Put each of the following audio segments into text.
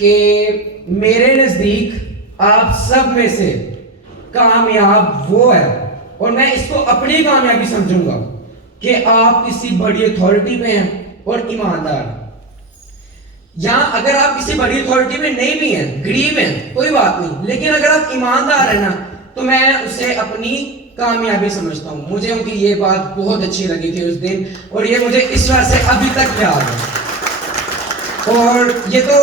کہ میرے نزدیک آپ سب میں سے کامیاب وہ ہے، اور میں اس کو اپنی کامیابی سمجھوں گا، کہ آپ کسی بڑی اتھارٹی میں ہیں اور ایماندار ہیں. یا اگر آپ کسی بڑی اتھارٹی میں نہیں بھی ہیں، غریب ہیں، کوئی بات نہیں، لیکن اگر آپ ایماندار ہیں نا، تو میں اسے اپنی کامیابی سمجھتا ہوں. مجھے ان کی یہ بات بہت اچھی لگی تھی اس دن، اور یہ مجھے اس وجہ سے ابھی تک یاد ہے. اور یہ تو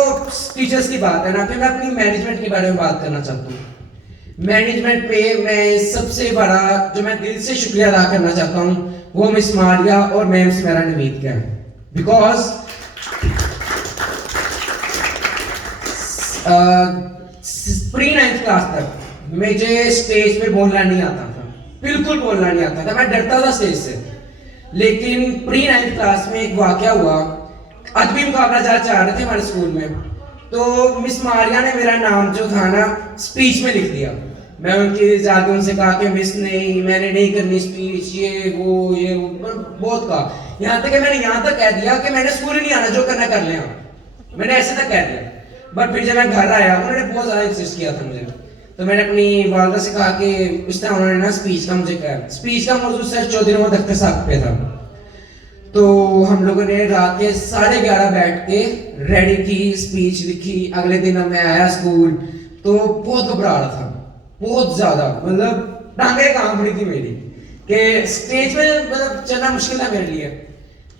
ٹیچرز کی بات ہے نا، پھر میں اپنی مینجمنٹ کے بارے میں بات کرنا چاہتا ہوں. مینجمنٹ پہ میں سب سے بڑا جو میں دل سے شکریہ ادا کرنا چاہتا ہوں وہ مس ماریہ اور میم سمیرا نوید کا ہے. بیکاز پری 9th کلاس تک مجھے اسٹیج پہ بولنا نہیں آتا تھا، بالکل بولنا نہیں آتا تھا، میں ڈرتا تھا اسٹیج سے. لیکن پری 9th کلاس میں ایک واقعہ ہوا، ادبی مقابلہ جہاں چاہ رہے تھے ہمارے اسکول میں، تو مس ماریہ نے میرا نام جو تھا نا اسپیچ میں لکھ دیا. میں ان کی جا کے ان سے کہا کہ مس نہیں، میں نے نہیں کرنی اسپیچ، یہ وہ بہت کہا. یہاں تک کہ میں نے یہاں تک کہہ دیا کہ میں نے اسکول ہی نہیں آنا، جو کرنا کر لیں. میں نے ایسے تک کہہ دیا. بٹ پھر جب میں گھر آیا انہوں نے بہت زیادہ انسسٹ کیا تھا مجھے، تو میں نے اپنی والدہ سے کہا کہ اس طرح انہوں نے نا اسپیچ کا مجھے کہا. اسپیچ کا موضوع سر چودھری محمد اختر صاحب پہ تھا. تو ہم لوگوں نے رات کے 11:30 بیٹھ کے ریڈی کی، اسپیچ لکھی. اگلے دن میں آیا اسکول تو بہت گھبرا رہا تھا، بہت زیادہ، مطلب ٹانگیں کانپ رہی تھی میری کہ اسٹیج پہ مطلب چلنا مشکل ہے میرے لیے.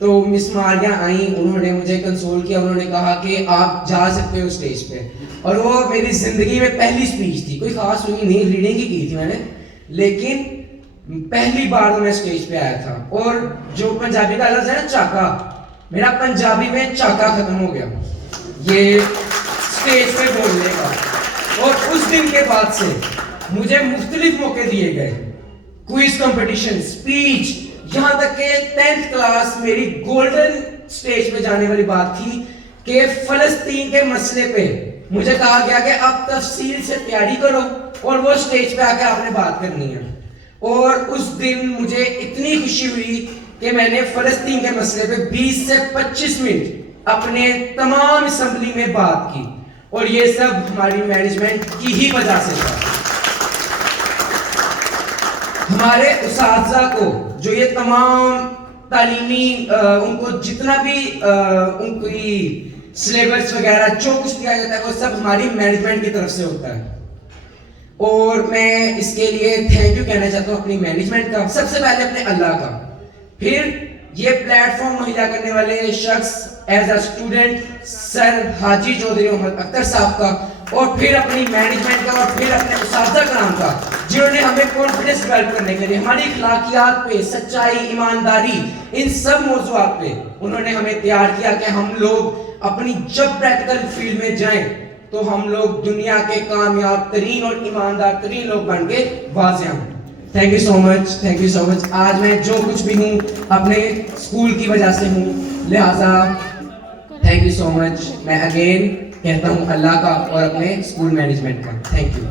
تو مس ماریہ آئیں، انہوں نے مجھے کنسول کیا، انہوں نے کہا کہ آپ جا سکتے ہو اسٹیج پہ. اور وہ میری زندگی میں پہلی اسپیچ تھی، کوئی خاص ہوئی نہیں، ریڈنگ ہی کی تھی میں نے، لیکن پہلی بار میں اسٹیج پہ آیا تھا. اور جو پنجابی کا لفظ ہے نا چاکا، میرا پنجابی میں چاکا ختم ہو گیا یہ اسٹیج پہ بولنے کا. اور اس دن کے بعد سے مجھے مختلف موقع دیے گئے، کوئز کمپٹیشن، اسپیچ، یہاں تک کہ 10th کلاس میری گولڈن اسٹیج پہ جانے والی بات تھی کہ فلسطین کے مسئلے پہ مجھے کہا گیا کہ آپ تفصیل سے تیاری کرو اور وہ اسٹیج پہ آ کے آپ نے بات کرنی ہے. اور اس دن مجھے اتنی خوشی ہوئی کہ میں نے فلسطین کے مسئلے پہ 20 سے 25 منٹ اپنے تمام اسمبلی میں بات کی، اور یہ سب ہماری مینجمنٹ کی ہی وجہ سے تھا. ہمارے اساتذہ کو جو یہ تمام تعلیمی ان کو جتنا بھی ان کی سلیبس وغیرہ جو کچھ دیا جاتا ہے وہ سب ہماری مینجمنٹ کی طرف سے ہوتا ہے. اور میں اس کے لیے تھینک یو کہنا چاہتا ہوں اپنی مینجمنٹ کا، سب سے پہلے اپنے اللہ کا، پھر یہ پلیٹ فارم مہیا کرنے والے شخص ایز اے اسٹوڈنٹ سر حاجی چودھری محمد اختر صاحب کا، اور پھر اپنی مینجمنٹ کا، اور پھر اپنے اساتذہ کرام کا، جنہوں نے ہمیں کانفیڈنس ڈیولپ کرنے کے لیے ہماری اخلاقیات پہ، سچائی، ایمانداری، ان سب موضوعات پہ انہوں نے ہمیں تیار کیا کہ ہم لوگ اپنی جب پریکٹیکل فیلڈ میں جائیں تو ہم لوگ دنیا کے کامیاب ترین اور ایماندار ترین لوگ بن کے واضح ہوں. Thank you so much, thank you so much. آج میں جو کچھ بھی ہوں اپنے اسکول کی وجہ سے ہوں، لہٰذا تھینک یو سو مچ. میں اگین کہتا ہوں اللہ کا اور اپنے اسکول مینجمنٹ کا تھینک یو.